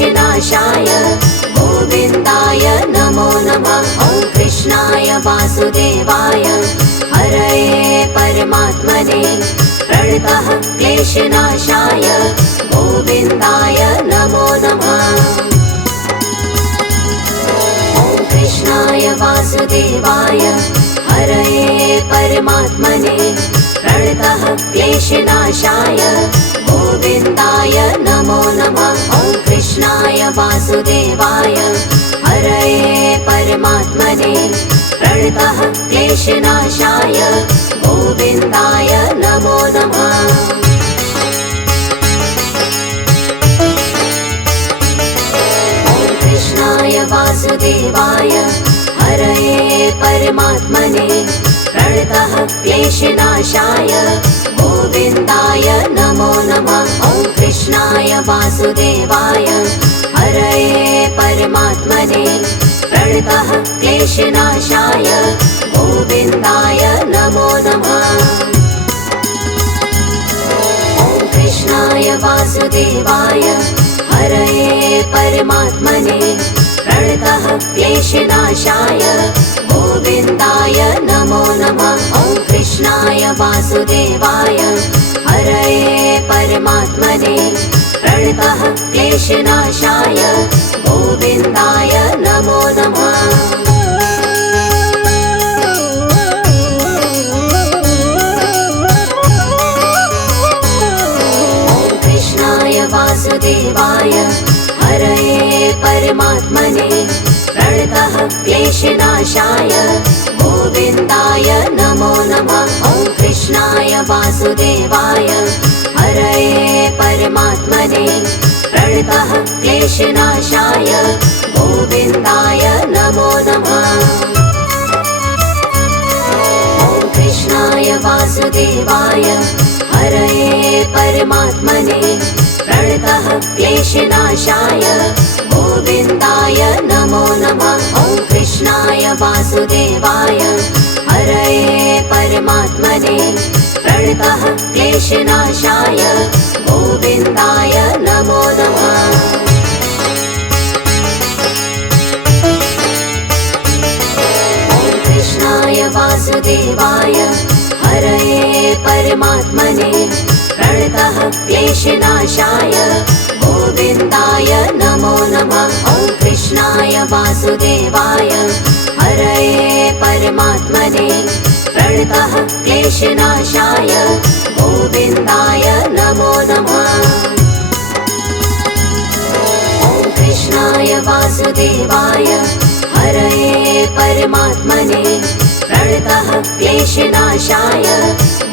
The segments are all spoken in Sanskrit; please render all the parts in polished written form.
क्लेशनाशाय गोविन्दाय नमो नमः। ॐ कृष्णाय वासुदेवाय हरये परमात्मने प्रणतः क्लेशनाशाय गोविन्दाय नमो नमः। ॐ कृष्णाय वासुदेवाय हरये परमात्मने प्रणतः क्लेशनाशाय गोविन्दाय नमो नमः। ॐ कृष्णाय वासुदेवाय हरये परमात्मने प्रणतः क्लेशनाशाय गोविन्दाय नमो नमः। ॐ कृष्णाय वासुदेवाय हरये परमात्मने प्रणतः क्लेशनाशाय गोविन्दाय नमो नमः। ॐ कृष्णाय वासुदेवाय हरये परमात्मने प्रणतः क्लेशनाशाय गोविन्दाय नमो नमः। ॐ कृष्णाय वासुदेवाय हरये परमात्मने प्रणतः क्लेशनाशाय गोविन्दाय नमो नमः। ॐ कृष्णाय वासुदेवाय हरये परमात्मने प्रणतः क्लेशनाशाय गोविन्दाय नमो नमः। ॐ कृष्णाय वासुदेवाय हरये परमात्मने प्रणतः क्लेशनाशाय गोविन्दाय नमो नमः। ॐ कृष्णाय वासुदेवाय हरये परमात्मने प्रणतः क्लेशनाशाय गोविन्दाय नमो नमः। ॐ कृष्णाय वासुदेवाय हरये परमात्मने प्रणतः क्लेशनाशाय गोविन्दाय नमो नमः। ॐ कृष्णाय वासुदेवाय हरये परमात्मने प्रणतः क्लेशनाशाय गोविन्दाय नमो नमः। ॐ कृष्णाय वासुदेवाय हरये परमात्मने प्रणतः क्लेशनाशाय गोविन्दाय नमो नमः। ॐ कृष्णाय वासुदेवाय हरये परमात्मने प्रणतः क्लेशनाशाय गोविन्दाय नमो नमः। ॐ कृष्णाय वासुदेवाय हरये परमात्मने प्रणतः क्लेशनाशाय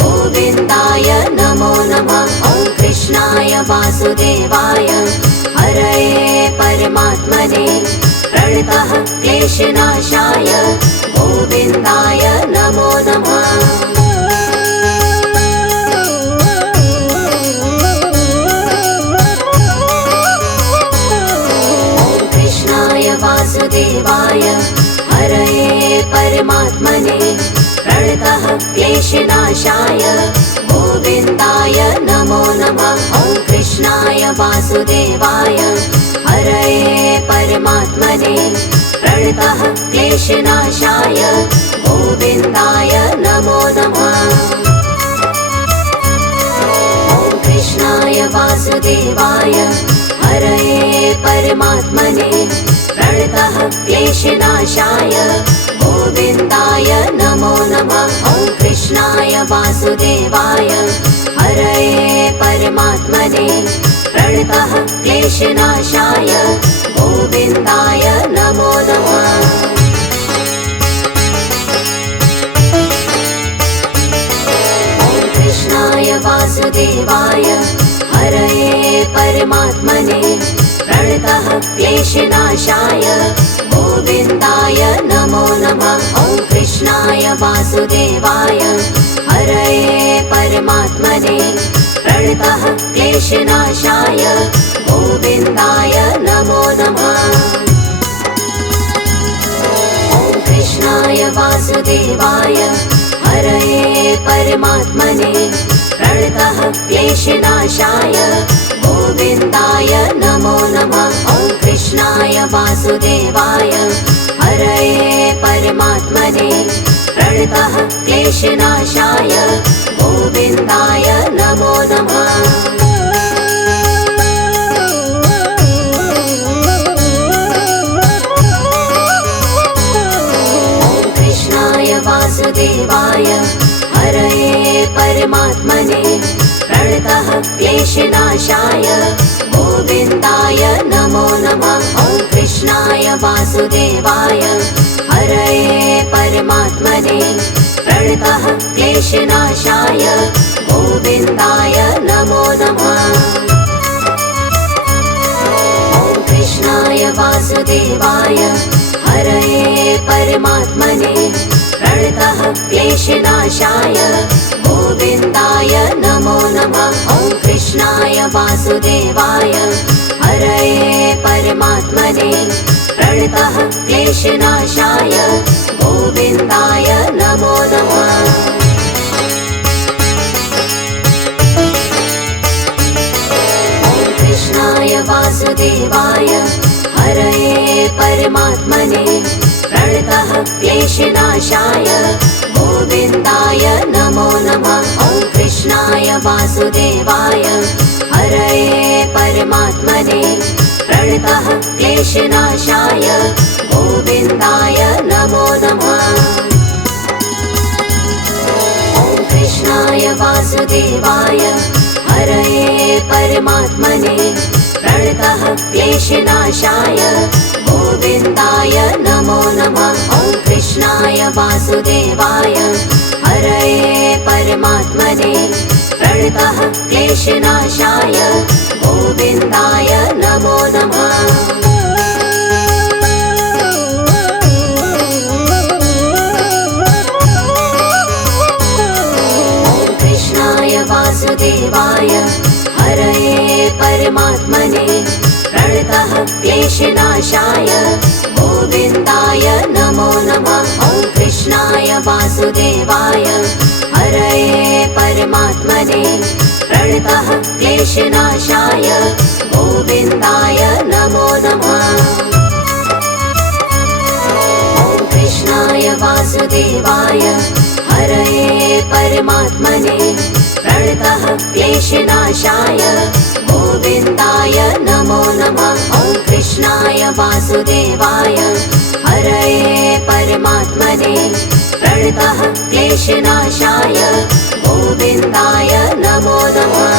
गोविन्दाय नमो नमः। ॐ कृष्णाय वासुदेवाय हरये परमात्मने प्रणतः क्लेशनाशाय गोविन्दाय नमो नमः। ॐ कृष्णाय वासुदेवाय हरये परमात्मने प्रणतः क्लेशनाशाय गोविन्दाय नमो नमः। ॐ कृष्णाय वासुदेवाय हरये परमात्मने प्रणतः क्लेशनाशाय गोविन्दाय नमो नमः। ॐ कृष्णाय वासुदेवाय हरये परमात्मने प्रणतः क्लेशनाशाय गोविन्दाय नमो नमः। ॐ कृष्णाय वासुदेवाय हरये परमात्मने प्रणतः क्लेशनाशाय गोविन्दाय नमो नमः। ॐ कृष्णाय वासुदेवाय हरये परमात्मने प्रणतः क्लेशनाशाय गोविन्दाय नमो नमः। ॐ कृष्णाय वासुदेवाय हरये परमात्मने प्रणतः क्लेशनाशाय गोविन्दाय नमो नमः। ॐ कृष्णाय वासुदेवाय हरये परमात्मने प्रणतः क्लेशनाशाय गोविन्दाय नमो नमः। वासुदेवाय हरये परमात्मने प्रणतः क्लेशनाशाय गोविन्दाय नमो नमः। वासुदेवाय हरये परमात्मने प्रणतः क्लेशनाशाय गोविन्दाय नमो नमः। ॐ कृष्णाय वासुदेवाय हरये परमात्मने प्रणतः क्लेशनाशाय गोविन्दाय नमो नमः। ॐ कृष्णाय वासुदेवाय हरये परमात्मने प्रणतः क्लेशनाशाय गोविन्दाय नमो नमः। ॐ कृष्णाय वासुदेवाय हरये परमात्मने प्रणतः क्लेशनाशाय गोविन्दाय नमो नमः। ॐ कृष्णाय वासुदेवाय हरये परमात्मने प्रणतः क्लेशनाशाय गोविन्दाय नमो नमः। ॐ कृष्णाय वासुदेवाय हरये परमात्मने प्रणतः क्लेशनाशाय गोविन्दाय नमो नमः। ॐ कृष्णाय वासुदेवाय हरये परमात्मने प्रणतः क्लेशनाशाय गोविन्दाय नमो नमः। ॐ कृष्णाय वासुदेवाय हरये परमात्मने प्रणतः क्लेशनाशाय गोविन्दाय नमो नमः। ॐ कृष्णाय वासुदेवाय हरये परमात्मने प्रणतः क्लेशनाशाय गोविन्दाय नमो नमः। ॐ कृष्णाय वासुदेवाय हरये परमात्मने प्रणतः क्लेशनाशाय गोविन्दाय नमो नमः। ॐ कृष्णाय वासुदेवाय हरये परमात्मने प्रणतः क्लेशनाशाय गोविन्दाय नमो नमः। ॐ कृष्णाय वासुदेवाय हरये परमात्मने प्रणतः क्लेशनाशाय गोविन्दाय नमो नमः।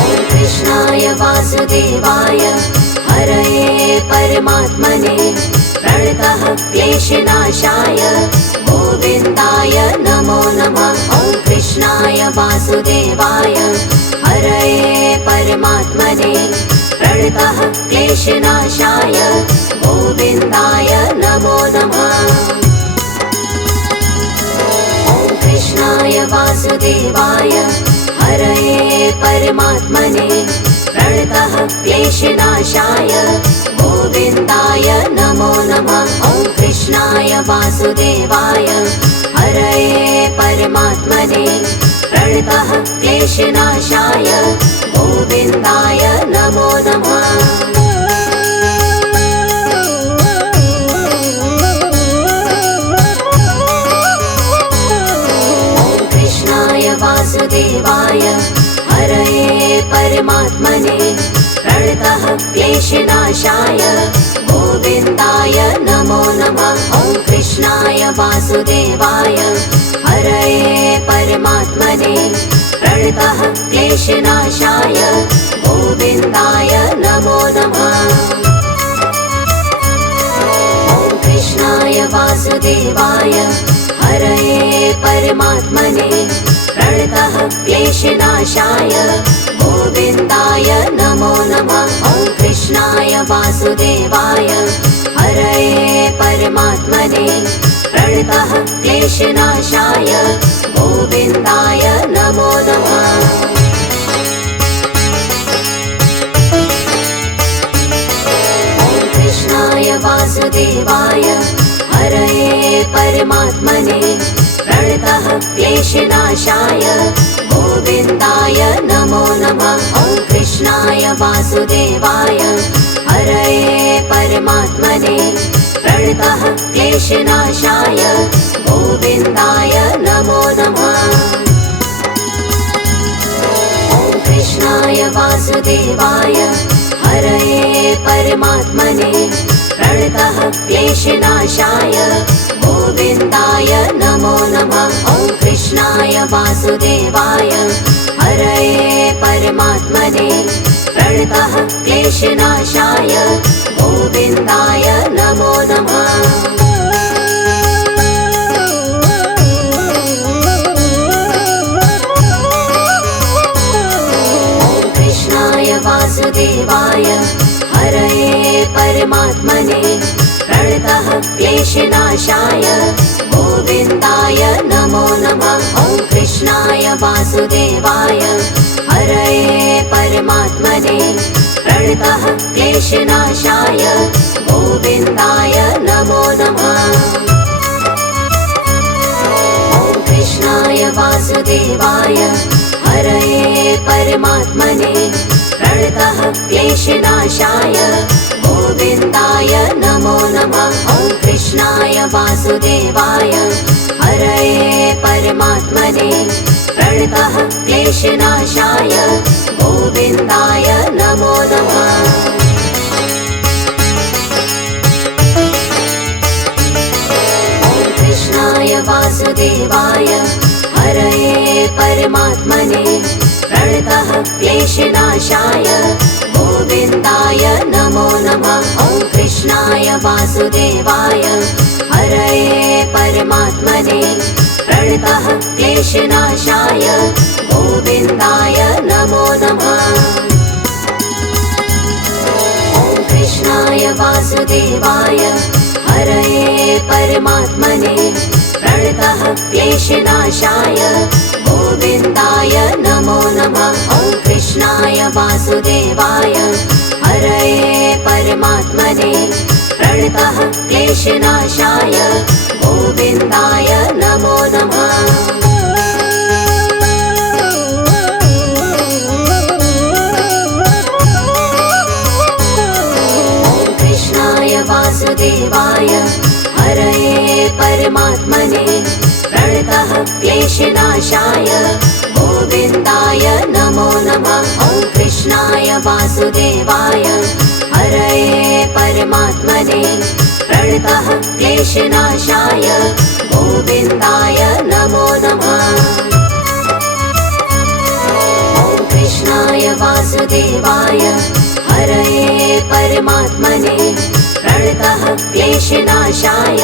ॐ कृष्णाय वासुदेवाय हरये परमात्मने प्रणतः क्लेशनाशाय गोविन्दाय नमो नमः। ॐ कृष्णाय वासुदेवाय हरये परमात्मने प्रणतः क्लेशनाशाय गोविन्दाय नमो नमः। ॐ कृष्णाय वासुदेवाय हरये परमात्मने प्रणतः क्लेशनाशाय गोविन्दाय नमो नमः। ॐ कृष्णाय वासुदेवाय हरये परमात्मने प्रणतः क्लेशनाशाय गोविन्दाय नमो नमः। ॐ कृष्णाय वासुदेवाय हरये परमात्मने प्रणतः क्लेशनाशाय गोविन्दाय नमो नमः। ॐ कृष्णाय वासुदेवाय हरये परमात्मने प्रणतः क्लेशनाशाय गोविन्दाय नमो नमः। ॐ कृष्णाय वासुदेवाय हरये परमात्मने प्रणतः क्लेशनाशाय गोविन्दाय नमो नमः। ॐ कृष्णाय वासुदेवाय हरये परमात्मने प्रणतः क्लेशनाशाय गोविन्दाय नमो नमः। ॐ कृष्णाय वासुदेवाय हरये परमात्मने प्रणतः क्लेशनाशाय गोविन्दाय नमो नमः। वासुदेवाय हरये परमात्मने प्रणतः क्लेशनाशाय गोविन्दाय नमो नमः। ॐ कृष्णाय वासुदेवाय हरये परमात्मने प्रणतः क्लेशनाशाय गोविन्दाय नमो नमः। ॐ कृष्णाय वासुदेवाय हरये परमात्मने प्रणतः क्लेशनाशाय गोविन्दाय नमो नमः। ॐ कृष्णाय वासुदेवाय हरये परमात्मने प्रणतः क्लेशनाशाय गोविन्दाय नमो नमः। ॐ कृष्णाय वासुदेवाय हरये परमात्मने प्रणतः क्लेशनाशाय गोविन्दाय नमो नमः। ॐ कृष्णाय वासुदेवाय हरये परमात्मने प्रणतः क्लेशनाशाय गोविन्दाय नमो नमः। ॐ कृष्णाय वासुदेवाय हरये परमात्मने प्रणतः क्लेशनाशाय गोविन्दाय नमो नमः। ॐ कृष्णाय वासुदेवाय हरये परमात्मने प्रणतः क्लेशनाशाय गोविन्दाय नमो नमः। ॐ कृष्णाय वासुदेवाय हरये परमात्मने प्रणतः क्लेशनाशाय गोविन्दाय नमो नमः। ॐ कृष्णाय वासुदेवाय हरये परमात्मने प्रणतः क्लेशनाशाय गोविन्दाय नमो नमः। ॐ कृष्णाय वासुदेवाय हरये परमात्मने प्रणतः क्लेशनाशाय गोविन्दाय नमो नमः। ॐ कृष्णाय वासुदेवाय हरये परमात्मने प्रणतः क्लेशनाशाय गोविन्दाय नमो नमः। ॐ कृष्णाय वासुदेवाय हरये परमात्मने प्रणतः क्लेशनाशाय गोविन्दाय नमो नमः। ॐ कृष्णाय वासुदेवाय हरये परमात्मने प्रणतः क्लेशनाशाय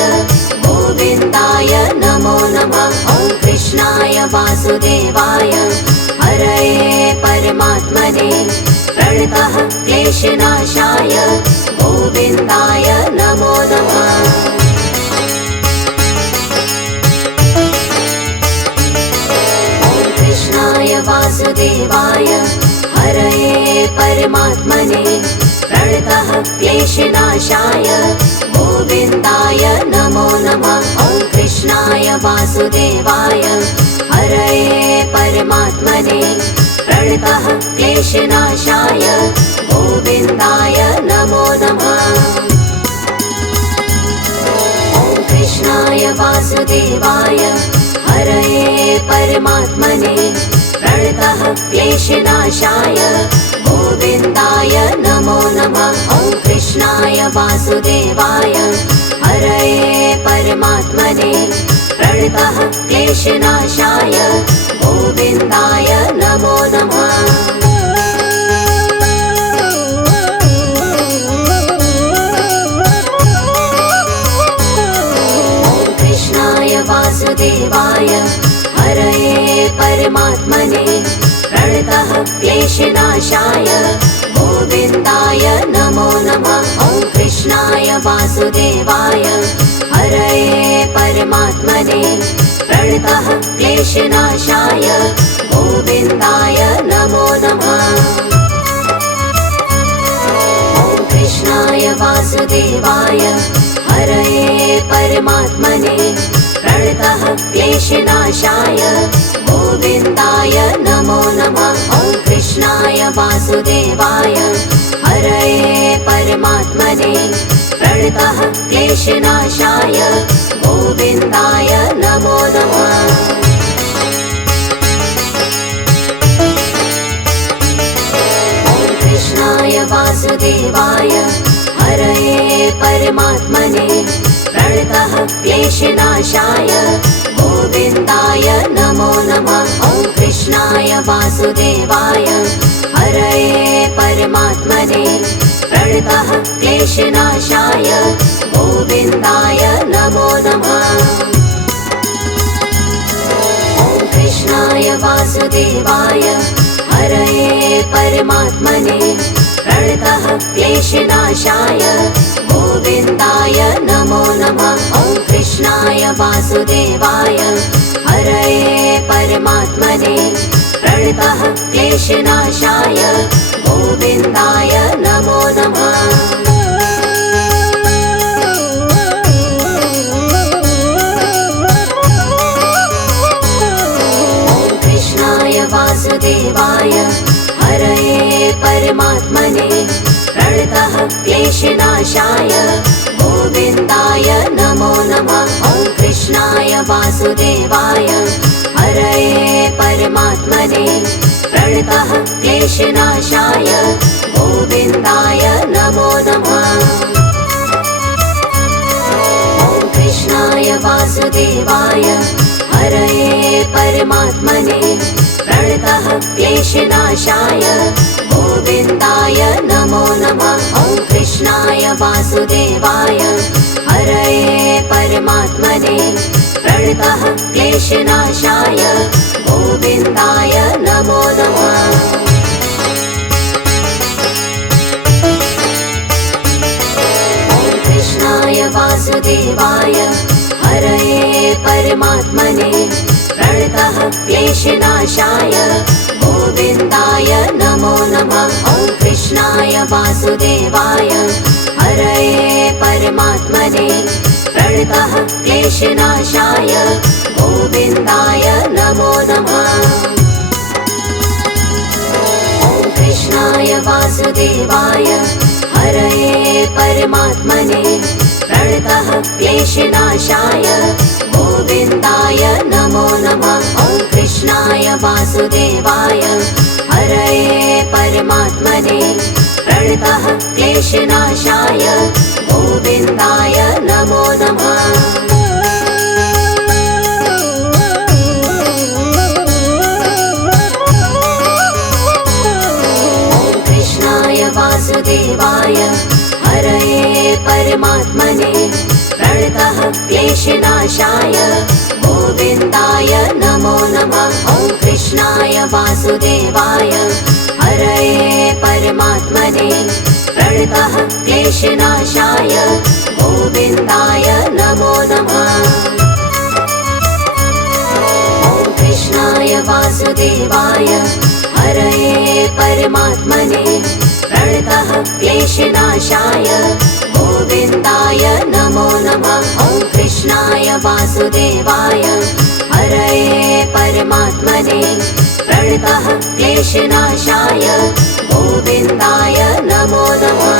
गोविन्दाय नमो नमः। ॐ कृष्णाय वासुदेवाय हरये परमात्मने प्रणतः क्लेशनाशाय गोविन्दाय नमो नमः। ॐ कृष्णाय वासुदेवाय हरये परमात्मने प्रणतः क्लेशनाशाय गोविन्दाय नमो नमः। ॐ कृष्णाय वासुदेवाय हरये परमात्मने प्रणतः क्लेशनाशाय गोविन्दाय नमो नमः। ॐ कृष्णाय वासुदेवाय हरये परमात्मने प्रणतः क्लेशनाशाय गोविन्दाय नमो नमः। ॐ कृष्णाय वासुदेवाय हरये परमात्मने प्रणतः क्लेशनाशाय गोविन्दाय नमो नमः। ॐ कृष्णाय वासुदेवाय हरये परमात्मने प्रणतः क्लेशनाशाय गोविन्दाय नमो नमः। ॐ कृष्णाय वासुदेवाय हरये परमात्मने प्रणतः क्लेशनाशाय गोविन्दाय नमो नमः। ॐ कृष्णाय वासुदेवाय हरये परमात्मने प्रणतः क्लेशनाशाय गोविन्दाय नमो नमः। ॐ कृष्णाय वासुदेवाय क्लेशनाशाय गोविन्दाय नमो नमः। कृष्णाय वासुदेवाय हरये परमात्मने प्रणतः क्लेशनाशाय गोविन्दाय नमो नमः। ॐ कृष्णाय वासुदेवाय हरये परमात्मने प्रणतः क्लेशनाशाय गोविन्दाय नमो नमः। ॐ कृष्णाय वासुदेवाय हरये परमात्मने प्रणतः क्लेशनाशाय गोविन्दाय नमो नमः। ॐ कृष्णाय वासुदेवाय हरये परमात्मने प्रणतः क्लेशनाशाय गोविन्दाय नमो नमः। वासुदेवाय हरये परमात्मने प्रणतः क्लेशनाशाय गोविन्दाय नमो नमः। ॐ कृष्णाय वासुदेवाय हरये परमात्मने प्रणतः क्लेशनाशाय गोविन्दाय नमो नमः। ॐ कृष्णाय वासुदेवाय हरये परमात्मने प्रणतः क्लेशनाशाय गोविन्दाय नमो नमः। ॐ कृष्णाय वासुदेवाय हरये परमात्मने प्रणतः क्लेशनाशाय गोविन्दाय नमो नमः। ॐ कृष्णाय वासुदेवाय हरये परमात्मने प्रणतः क्लेशनाशाय गोविन्दाय नमो नमः। ॐ कृष्णाय वासुदेवाय हरये परमात्मने प्रणतः क्लेशनाशाय गोविन्दाय नमो नमः। ॐ कृष्णाय वासुदेवाय हरये परमात्मने प्रणतः क्लेशनाशाय गोविन्दाय नमो नमः। ॐ कृष्णाय वासुदेवाय हरये परमात्मने प्रणतः क्लेशनाशाय गोविन्दाय नमो नमः। ॐ कृष्णाय वासुदेवाय हरये परमात्मने प्रणतः क्लेशनाशाय गोविन्दाय नमो नमः। ॐ कृष्णाय वासुदेवाय हरये परमात्मने प्रणतः क्लेशनाशाय गोविन्दाय नमो नमः। ॐ कृष्णाय वासुदेवाय हरये परमात्मने प्रणतः क्लेशनाशाय गोविन्दाय नमो नमः। ॐ कृष्णाय वासुदेवाय हरये परमात्मने प्रणतः क्लेशनाशाय गोविन्दाय नमो नमः।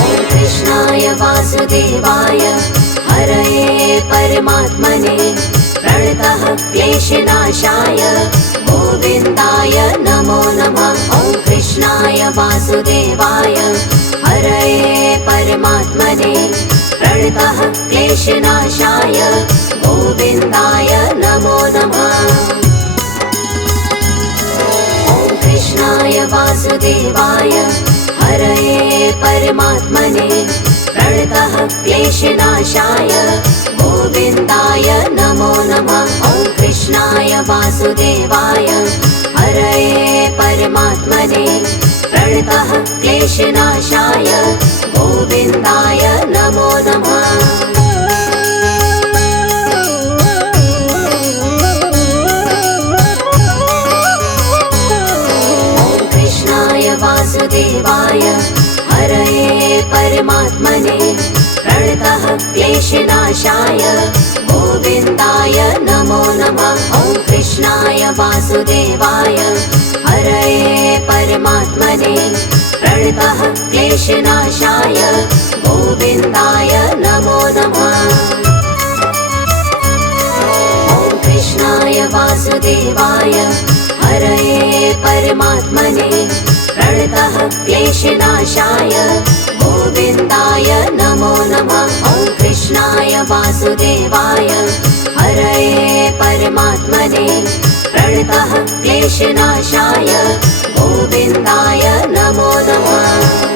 ॐ कृष्णाय वासुदेवाय हरये परमात्मने प्रणतः क्लेशनाशाय गोविन्दाय नमो नमः। ॐ कृष्णाय वासुदेवाय हरये परमात्मने प्रणतः क्लेशनाशाय गोविन्दाय नमो नमः। ॐ कृष्णाय वासुदेवाय हरये परमात्मने प्रणतः क्लेशनाशाय गोविन्दाय नमो नमः। ॐ कृष्णाय वासुदेवाय हरये परमात्मने प्रणतः क्लेशनाशाय गोविन्दाय नमो नमः। ॐ कृष्णाय वासुदेवाय हरये परमात्मने प्रणतः क्लेशनाशाय क्लेशनाशाय गोविन्दाय नमो नमः। ॐ कृष्णाय वासुदेवाय हरये परमात्मने प्रणतः क्लेशनाशाय गोविन्दाय नमो नमः। ॐ कृष्णाय वासुदेवाय हरये परमात्मने प्रणतः क्लेशनाशाय गोविन्दाय नमो नमः। ॐ कृष्णाय वासुदेवाय हरये परमात्मने प्रणतः क्लेशनाशाय गोविन्दाय नमो नमः।